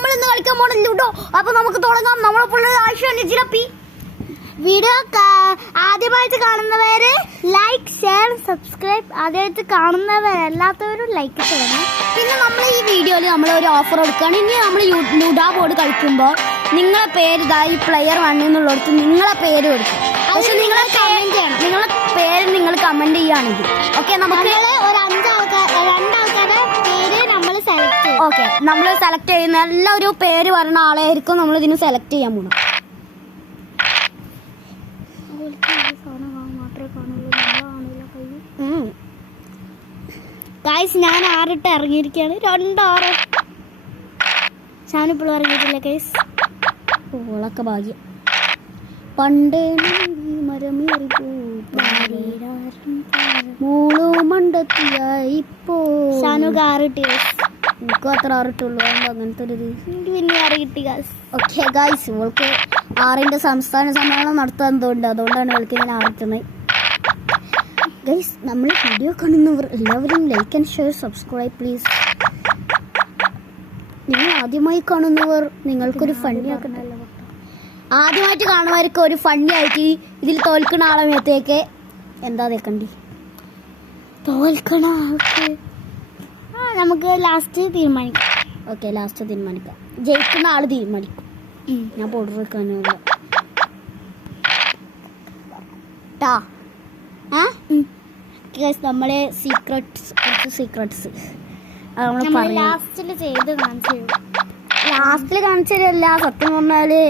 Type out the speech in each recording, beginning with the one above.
നമ്മൾ ഇന്ന് കളിക്കാൻ പോണ ലുഡോ. അപ്പൊ നമുക്ക് തുടങ്ങാം. നമ്മളെ പിള്ളേർ ആയിഷ വീഡിയോ ആദ്യമായിട്ട് കാണുന്നവര് ലൈക്ക്, ഷെയർ, സബ്സ്ക്രൈബ്. ആദ്യമായിട്ട് കാണുന്നവരല്ലാത്തവരും ലൈക്ക് ചെയ്യണം. പിന്നെ നമ്മൾ ഈ വീഡിയോയിൽ നമ്മൾ ഒരു ഓഫർ കൊടുക്കുകയാണ്. ഇനി നമ്മൾ ലുഡോ ബോർഡ് കളിക്കുമ്പോൾ നിങ്ങളെ പേര് ഈ പ്ലെയർ 1 എന്നുള്ളിടത്ത് നിങ്ങളെ പേര് കൊടുക്കും. പക്ഷെ നിങ്ങളെ കമന്റ് ചെയ്യണം. നിങ്ങളെ പേര് നിങ്ങൾ കമന്റ് ചെയ്യുകയാണെങ്കിൽ ഓക്കെ. നമുക്ക് ഒരു 2 ആൾക്കാരുടെ പേര് നമ്മൾ സെലക്ട് ചെയ്യും. ഓക്കെ, നമ്മൾ സെലക്ട് ചെയ്യുന്ന എല്ലാവരും പേര് പറയുന്ന ആളായിരിക്കും നമ്മൾ ഇതിന് സെലക്ട് ചെയ്യാൻ പോകുന്നത്. ഗൈസ്, ഞാൻ 6 ഇട്ട് ഇറങ്ങിയിരിക്കുകയാണ്. 2 6 ഷാനിപ്പോഴും ഇറങ്ങിയിട്ടില്ല ഗൈസ്. ഓളൊക്കെ ഭാഗ്യം. പണ്ടേ മൂളു മണ്ടത്തിയായിപ്പോ ഷാനു 6 കിട്ടി. എനിക്കും അത്ര 6 ഇട്ടുള്ളൂ. അങ്ങനത്തെ ഒരു പിന്നെ 6 കിട്ടി ഗൈസ്. ഓക്കെ ഗൈസ്, ഇവൾക്ക് 6ന്റെ സംസ്ഥാന സമ്മേളനം നടത്താൻ എന്തുകൊണ്ട്, അതുകൊണ്ടാണ് ഇവൾക്ക് ഞാൻ 6 ഇട്ടുന്നത്. ഗൈസ്, നമ്മൾ വീഡിയോ കാണുന്നവർ എല്ലാവരും like and share, subscribe please. നിങ്ങൾ ആദ്യമായി കാണുന്നവർ നിങ്ങൾക്കൊരു ഫണ്ണി ആക്കണമല്ലോ. ആദ്യമായിട്ട് കാണുന്നവർക്ക് ഒരു ഫണ്ണി ആയിട്ട് ഇതിൽ തോൽക്കണ ആളെ മേത്തേക്ക് എന്താ തേക്കണ്ടി? തോൽക്കണ ആൾക്ക് നമുക്ക് ലാസ്റ്റ് തീരുമാനിക്കാം. ഓക്കെ, ലാസ്റ്റ് തീരുമാനിക്കാം. ജയിക്കുന്ന ആള് തീരുമാനിക്കും. ഞാൻ ബോർഡർ വെക്കാനുള്ള നമ്മളെ സീക്രട്സ് ലാസ്റ്റില് കാണിച്ചതല്ല. സത്യം പറഞ്ഞാല്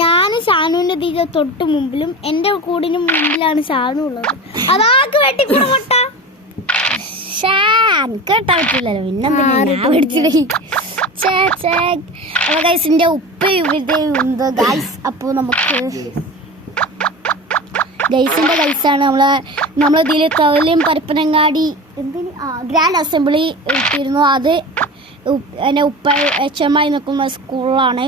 ഞാൻ ഷാനുവിന്റെ തീരെ തൊട്ട് മുമ്പിലും എന്റെ കൂടിന് മുമ്പിലാണ് ഷാനു ഉള്ളത്. അതാക്ക് വെട്ടിക്കൂടെ മുട്ട കേട്ടാ പറ്റില്ലല്ലോ. പിന്നെ ഗൈസിന്റെ ഉപ്പ ഇവിടെ ഉണ്ട് ഗൈസ്. അപ്പൊ നമുക്ക് ഗൈസിന്റെ ഗൈസാണ് നമ്മളതിൽ കവലയും പരപ്പനങ്ങാടി ഗ്രാൻഡ് അസംബ്ലി ഇട്ടിരുന്നു. അത് എന്നെ ഉപ്പ HM ആയി നിൽക്കുന്ന സ്കൂളിലാണ്.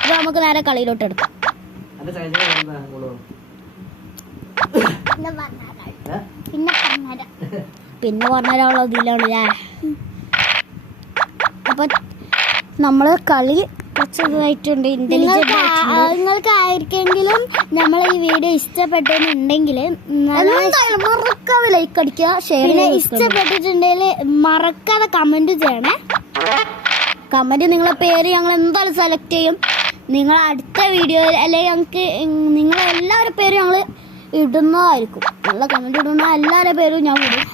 അപ്പൊ നമുക്ക് നേരെ കളിയിലോട്ട് എടുക്കാം. പിന്നെ പറഞ്ഞുള്ള ഇതിലാണ്. അപ്പൊ നമ്മള് കളി കുറച്ചതായിട്ടുണ്ട്. നിങ്ങൾക്ക് ആയിരിക്കെങ്കിലും നമ്മളെ ഈ വീഡിയോ ഇഷ്ടപ്പെട്ടെന്നുണ്ടെങ്കിൽ മറക്കാതെ ലൈക്ക് അടിക്കുക, ഷെയർ. ഇഷ്ടപ്പെട്ടിട്ടുണ്ടെങ്കിൽ മറക്കാതെ കമന്റ് ചെയ്യണേ. കമന്റ് നിങ്ങളെ പേര് ഞങ്ങൾ എന്തായാലും സെലക്ട് ചെയ്യും. നിങ്ങൾ അടുത്ത വീഡിയോയിൽ അല്ലെങ്കിൽ ഞങ്ങൾക്ക് നിങ്ങളെല്ലാവരുടെ പേരും ഞങ്ങൾ ഇടുന്നതായിരിക്കും. നല്ല കമന്റ് ഇടുന്ന എല്ലാവരുടെ പേരും ഞാൻ ഇടും.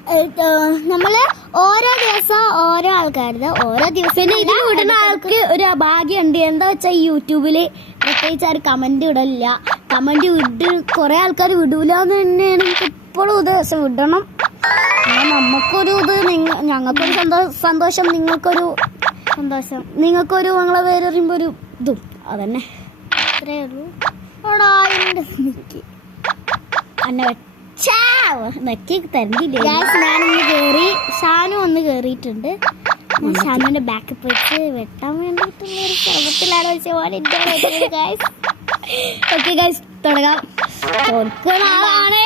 നമ്മള് ഓരോ ദിവസം ഓരോ ആൾക്കാരുടെ ഓരോ ദിവസം പിന്നെ ഇതിൽ വിടുന്ന ആൾക്ക് ഒരു ഭാഗ്യമുണ്ട്. എന്താ വെച്ചാൽ ഈ യൂട്യൂബില് പ്രത്യേകിച്ച് ആരും കമന്റ് ഇടലില്ല. കമന്റ് കുറെ ആൾക്കാർ വിടൂല എന്ന് തന്നെയാണ് എനിക്ക് ഇപ്പോഴും ദിവസം വിടണം. നമുക്കൊരു ഇത് ഞങ്ങൾക്കൊരു സന്തോഷം, നിങ്ങൾക്കൊരു സന്തോഷം. നിങ്ങൾക്കൊരു നിങ്ങളെ പേര് പറയുമ്പോ ഒരു ഇതും അതന്നെ. അത്രേ ഉള്ളൂ. നെക്കി തരണ്ടില്ലേ. ഞാനൊന്ന് കേറി, ഷാനു ഒന്ന് കേറിയിട്ടുണ്ട്. ഷാനുവിന്റെ ബാക്ക് പോയിട്ട് വെട്ടാൻ വേണ്ടിയിട്ടുള്ള ഒരു ശ്രമത്തിലാണ് വെച്ച പോലെ. ഓക്കെ ഗൈസ്, തുടങ്ങാം. തോൽക്കുന്ന ആളാണ്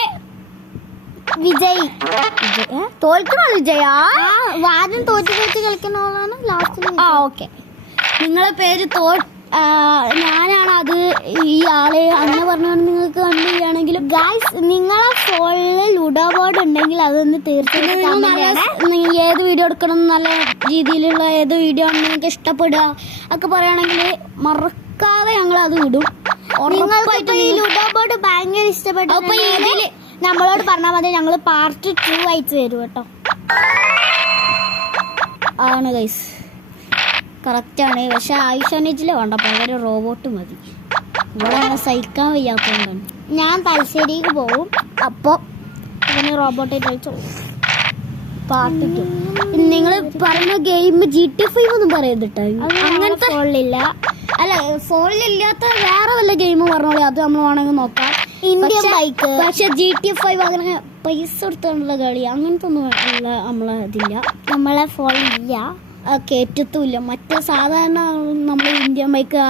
വിജയ്. തോൽക്കുന്ന ആൾ വിജയാ. ആദ്യം തോറ്റ് കളിക്കുന്ന ആളാണ് ലാസ്റ്റ്. ഓക്കെ, നിങ്ങളെ പേര് ഞാനാണ് അത് ഈ ആളെ അങ്ങനെ പറഞ്ഞാണ് നിങ്ങൾക്ക് കണ്ടുകയാണെങ്കിലും ഗൈസ്, നിങ്ങളെ ഫോണില് ലുഡോ ബോർഡ് ഉണ്ടെങ്കിൽ അതൊന്ന് തീർച്ചയായിട്ടും ഏത് വീഡിയോ എടുക്കണം, നല്ല രീതിയിലുള്ള ഏത് വീഡിയോ ആണ് നിങ്ങൾക്ക് ഇഷ്ടപ്പെടുക ഒക്കെ പറയുകയാണെങ്കിൽ മറക്കാതെ ഞങ്ങൾ അത് വിടും. നിങ്ങൾക്ക് ഈ ലുഡോ ബോർഡ് ഭയങ്കര ഇഷ്ടപ്പെട്ടു നമ്മളോട് പറഞ്ഞാൽ മതി. ഞങ്ങൾ പാർട്ട് 2 ആയിട്ട് വരും കേട്ടോ. ആണ് ഗൈസ്, കറക്റ്റാണ്. പക്ഷെ ആയുഷാനിജില് വേണ്ട, പകരം റോബോട്ട് മതി. ഇവിടെ സഹിക്കാൻ വയ്യാത്തതുകൊണ്ടാണ്. ഞാൻ തലശ്ശേരിക്ക് പോവും. അപ്പോൾ ഇങ്ങനെ റോബോട്ടായിട്ട് കളിച്ചു പാട്ട്. നിങ്ങൾ പറയുന്ന ഗെയിം GTA 5 ഒന്നും പറയരുത്. അങ്ങനത്തെ ഫോണിലില്ല. അല്ല, ഫോണിലില്ലാത്ത വേറെ വല്ല ഗെയിം പറഞ്ഞോളൂ, അത് നമ്മൾ വേണമെങ്കിൽ നോക്കാം. Indian bike. പക്ഷെ GTA 5 അങ്ങനെ പൈസ കൊടുത്തുള്ള കളി അങ്ങനത്തെ ഒന്നും നമ്മളെ ഇതില്ല, നമ്മളെ ഫോണിലില്ല, കേറ്റത്തുമില്ല. മറ്റേ സാധാരണ നമ്മൾ ഇന്ത്യൻ ബൈക്ക്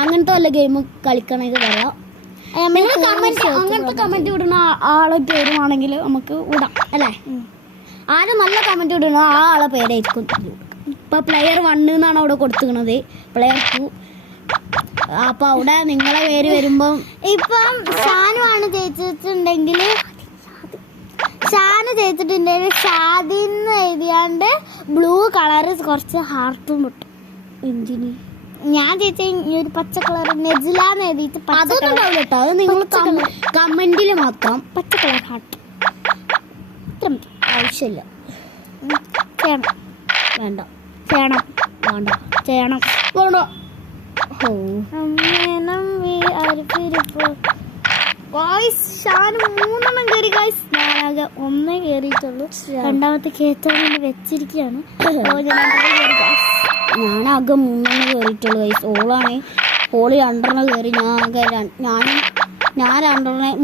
അങ്ങനത്തെ വല്ല ഗെയിം കളിക്കണമെങ്കിൽ പറയാം. അങ്ങനത്തെ കമന്റ് വിടുന്ന ആളെ പേരുവാണെങ്കിൽ നമുക്ക് വിടാം അല്ലേ? ആരും നല്ല കമന്റ് ഇടണോ ആ ആളെ പേരായിരിക്കും. ഇപ്പൊ പ്ലെയർ 1 എന്നാണ് അവിടെ കൊടുത്തിരിക്കുന്നത്, പ്ലെയർ 2. അപ്പൊ അവിടെ നിങ്ങളെ പേര് വരുമ്പം ഇപ്പം ഷാനു ആണ് ജയിച്ചിട്ടുണ്ടെങ്കിൽ ഷാദിന്ന് എഴുതിയാണ്ട് ബ്ലൂ കളറ് കുറച്ച് ഹാർട്ടും കിട്ടും. എന്തിന് ഞാൻ ചേച്ചി ഒരു പച്ച കളർ നെജിലാന്ന് എഴുതിയിട്ട് അതൊന്നും ഉണ്ടാവില്ല കേട്ടോ. അത് നിങ്ങൾ കമന്റിൽ മാത്രം പച്ച കളർ ഹാർട്ട് ആവശ്യമില്ല. ചെയ്യണം വേണ്ട ചെയ്യണം വേണ്ട ചെയ്യണം വേണ്ട. ഷാന് 3 കയറി ഗൈസ്. ഞാനാകെ 1 കയറിയിട്ടുള്ളൂ. രണ്ടാമത്തെ കേറ്റാൻ വേണ്ടി വെച്ചിരിക്കുകയാണ്. ഞാനാകെ 3 കയറിയിട്ടുള്ളൂ ഗൈസ്. ഓള് 2 കയറി. ഞാൻ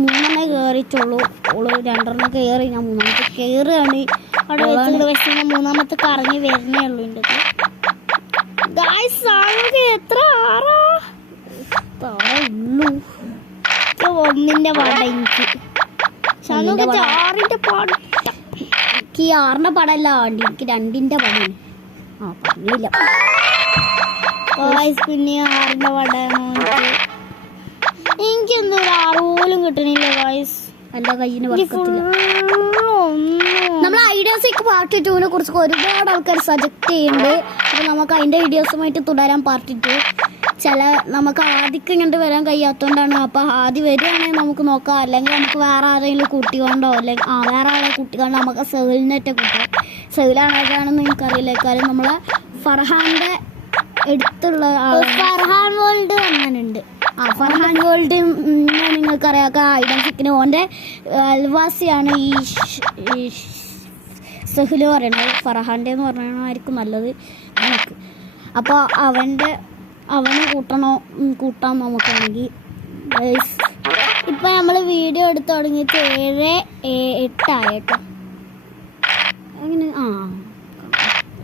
3 കയറിയിട്ടുള്ളൂ. ഓള് 2 കയറി. ഞാൻ 3 കയറുകയാണ്. അവിടെ വെച്ചിട്ട് പക്ഷേ ഞാൻ 3 കറങ്ങി വരുന്നേ ഉള്ളൂ. എൻ്റെ ഗൈസ് ആകെ എത്ര 6 ഉള്ളൂ. 1ന്റെ പാട എനിക്ക്. എനിക്ക് 6ന്റെ പാട. എനിക്ക് 6ന്റെ പടമല്ല വേണ്ടി, എനിക്ക് 2ന്റെ പടമാണ്. പറഞ്ഞില്ല പിന്നെ 6ന്റെ പടമാണോ എനിക്ക് എന്തോ 6 പോലും കിട്ടണില്ല ഗൈസ്. എന്റെ കയ്യിന് നമ്മൾ ഐഡിയാസൊക്കെ പാർട്ട് 2നെ കുറിച്ച് ഒരുപാട് ആൾക്കാർ സജക്ട് ചെയ്യുന്നുണ്ട്. അപ്പൊ നമുക്ക് അതിന്റെ വീഡിയോസുമായിട്ട് തുടരാൻ പാർട്ട് 2. നമുക്ക് ആദ്യം ഇങ്ങോട്ട് വരാൻ കഴിയാത്തോണ്ടാണ്. അപ്പൊ ആദ്യം വരികയാണെങ്കിൽ നമുക്ക് നോക്കാം. അല്ലെങ്കിൽ നമുക്ക് വേറെ ആരെങ്കിലും കൂട്ടിക്കൊണ്ടോ അല്ലെങ്കിൽ വേറെ ആളെ കൂട്ടിക്കൊണ്ടോ നമുക്ക് സെവിലിനൊറ്റ കൂട്ടാം. സെവിലാണെന്ന് എനിക്കറിയില്ല. കാര്യം നമ്മളെ ഫർഹാന്റെ അടുത്തുള്ള ഫർഹാൻ വേൾഡ് അങ്ങനെയുണ്ട്. ഫർഹാൻ വേൾഡ് നിങ്ങൾക്കറിയാം ഐഡൻസിക്കിന് ഓൻ്റെ അൽവാസിയാണ് ഈ സെഹുല് പറയണത്. ഫർഹാൻ്റെ എന്ന് പറയണമായിരിക്കും നല്ലത് നമുക്ക്. അപ്പോൾ അവനെ കൂട്ടാൻ നമുക്കാണെങ്കിൽ ഇപ്പം നമ്മൾ വീഡിയോ എടുത്ത് തുടങ്ങിയിട്ട് 7-8 ആയിട്ടോ. അങ്ങനെ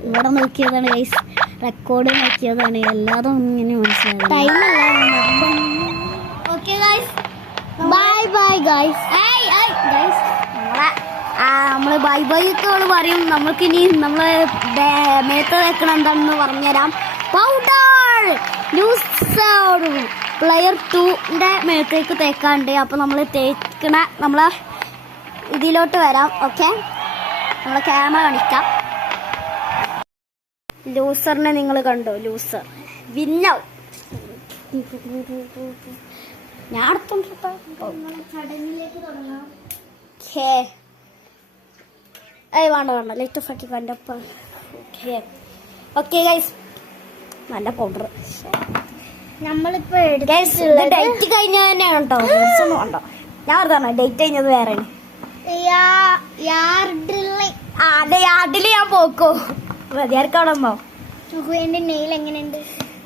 ഇവിടെ നോക്കിയതാണ് ഗൈസ്, റെക്കോർഡ് നോക്കിയതാണ്. എല്ലാതും ഇങ്ങനെ മനസ്സിലായി. ടൈമല്ല. Okay guys, bye bye guys. നമ്മള് ബൈ ബൈ ഒക്കെ പറയും. നമ്മൾക്കിനി നമ്മള് മേത്ത് വെക്കണം എന്താണെന്ന് പറഞ്ഞുതരാം. പൗഡർ പ്ലെയർ 2ന്റെ മേത്തേക്ക് തേക്കാണ്ട്. അപ്പൊ നമ്മൾ തേക്കണ നമ്മളെ ഇതിലോട്ട് വരാം. ഓക്കെ, നമ്മളെ ക്യാമറ കാണിക്കാം. ലൂസറിനെ നിങ്ങൾ കണ്ടോ? ലൂസർ വിന്നൗ. ഞാൻ അടുത്തോണ്ടിട്ട് ചടങ്ങിലേക്ക് തുടങ്ങാം. വേണ്ട ലൈറ്റ് ഓഫ് ആക്കി കണ്ടപ്പോൾ. ഓക്കെ ഗൈസ്, നല്ല പൗഡർ നമ്മളിപ്പോ ഡേറ്റ് കഴിഞ്ഞ തന്നെയാണ് കേട്ടോ. ഒന്നും വേണ്ട. ഞാൻ പറഞ്ഞ ഡേറ്റ് കഴിഞ്ഞത് വേറെയാണ്. യാർഡില് ഞാൻ പോക്കോ മതിയാർക്കാണോ? എന്റെ നെയിൽ എങ്ങനെയുണ്ട്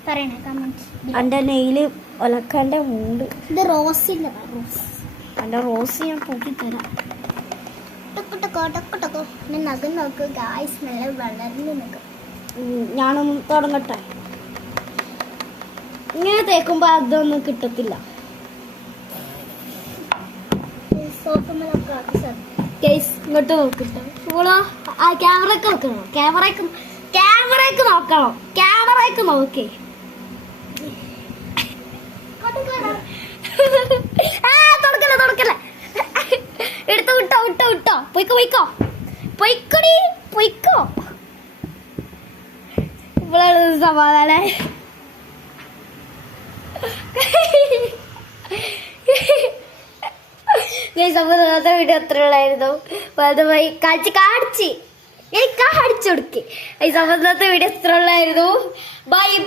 പറയണേ കമന്റ്. എന്റെ നെയില് ഒലക്കാന്റെ മൂണ്ട്. ഇത് റോസിന്റെ എന്റെ റോസ് ഞാൻ പൂക്കി തരാം. നഖം നോക്ക് ഗായ്സ്, നല്ല വളർന്നു നഖം. ഞാനൊന്ന് തുടങ്ങട്ടെ. ഇങ്ങനെ തേക്കുമ്പോ അതൊന്നും കിട്ടത്തില്ല. ഇങ്ങോട്ട് നോക്കിട്ടോ. ക്യാമറക്ക് നോക്കണം. ക്യാമറക്ക് നോക്കണം. ക്യാമറക്ക് നോക്കേ. തുടക്കല്ലേ എടുത്ത് വിട്ടോ. പൊയ്ക്കോ. ഇവളാണ് സമാധാനം. വീഡിയോ അത്ര ഉള്ളായിരുന്നു. കാണിച്ചു കൊടുക്കേ. ഈ സംബന്ധത്തെ വീഡിയോ എത്ര ഉള്ളായിരുന്നു. ബൈ